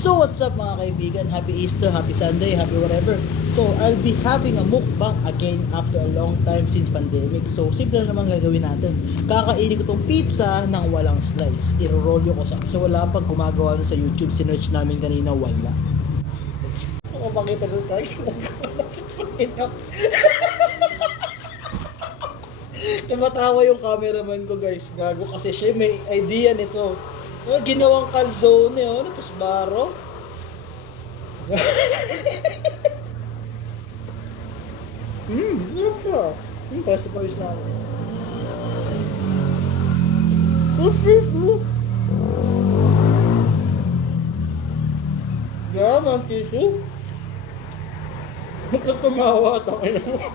So what's up mga kaibigan? Happy Easter, happy Sunday, happy whatever. So I'll be having a mukbang again after a long time since pandemic. So simple naman gagawin natin. Kakainin ko tong pizza ng walang slice. I-roll ko sa kasi wala pang gumagawa nun sa YouTube. Sinearch namin kanina, wala. Ako makita doon tayo. Tumatawa yung cameraman ko guys. Gago kasi siya may idea nito. Ginawang calzone, oh, tapos baro. Sarap siya. Pawis na ako. Yaman, tissue. Magkatumawa, tangin mo.